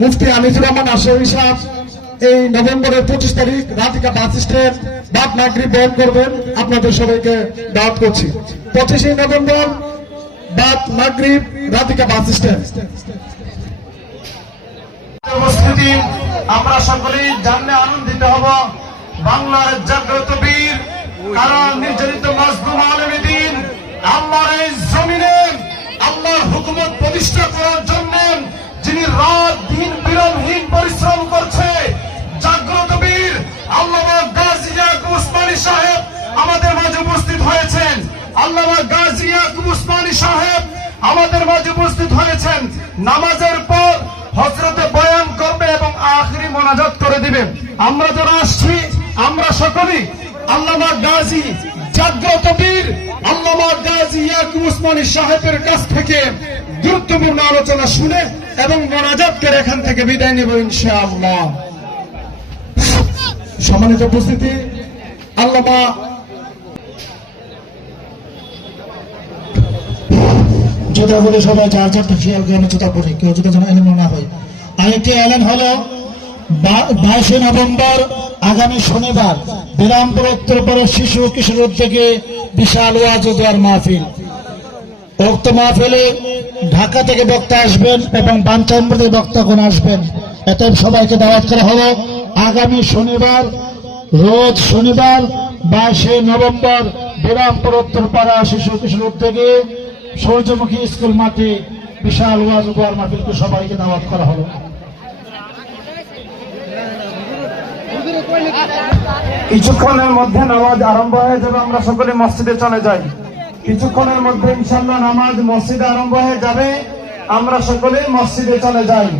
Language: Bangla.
মুফতি আনিসুর রহমান আশরাফি সাহেব এই নভেম্বরের 25 তারিখ রাধিকা বাস স্ট্যান্ড বাদ মাগরিব বয়ান করবেন। আপনাদের সবাইকে দাওয়াত করছি 25 নভেম্বর বাদ মাগরিব রাধিকা বাস স্ট্যান্ড। উপস্থিতি আমরা সকলেই জানলে আনন্দিত হব। বাংলার জাগ্রত বীর, কারণ নির্যাতিত মাজলুম আলেম দ্বীন আল্লাহর এই জমিনে আল্লাহর হুকুমত প্রতিষ্ঠা করার জন্য যিনি রাত দিন বিরামহীন পরিশ্রম করছে, জাগ্রত বীর আল্লামা গাজী ইয়াকুব উসমানী সাহেব আমাদের মাঝে উপস্থিত হয়েছেন। আল্লামা গাজী ইয়াকুব উসমানী সাহেব আমাদের মাঝে উপস্থিত হয়েছেন। নামাজের পর হযরতে বয়ান করবে এবং আখিরি মোনাজাত করে দিবেন। আমরা যারা আসছি আমরা সকলেই আল্লামা গাজী জাগ্রত বীর আল্লামা গাজী ইয়াকুব উসমানী সাহেবের কাছ থেকে গুরুত্বপূর্ণ আলোচনা শুনে এবং মোনাজাত করে এখান থেকে বিদায় নেব ইনশাআল্লাহ। সম্মানিত উপস্থিতি, আল্লামা জুতা বলে সবাই যার যার খেয়াল গ্রামে জুতা পরে কেউ জুতা যেন এলেন না হয়। আরেকটি এলেন হলো 22 নভেম্বর আগামী শনিবার বিরামপুর উত্তরপাড়া শিশু কিশোর উদ্যোগে বিশাল ওয়াজ ও দোয়ার মাহফিল। উক্ত মাহফিলে ঢাকা থেকে বক্তা আসবেন এবং বাঞ্ছামপুর থেকে বক্তাগণ আসবেন। এতে সবাইকে দাওয়াত করা হলো আগামী শনিবার, রোজ শনিবার 22 নভেম্বর বিরামপুর উত্তরপাড়া শিশু কিশোর উদ্যোগে সূর্যমুখী স্কুল মাঠে বিশাল ওয়াজ ও দোয়ার মাহফিলকে সবাইকে দাওয়াত করা হলো। কিছুক্ষণের মধ্যে নামাজ আরম্ভ হয়ে যাবে, আমরা সকলে মসজিদে চলে যাই। কিছুক্ষণের মধ্যে ইনশাআল্লাহ নামাজ মসজিদে আরম্ভ হয়ে যাবে, আমরা সকলে মসজিদে চলে যাই।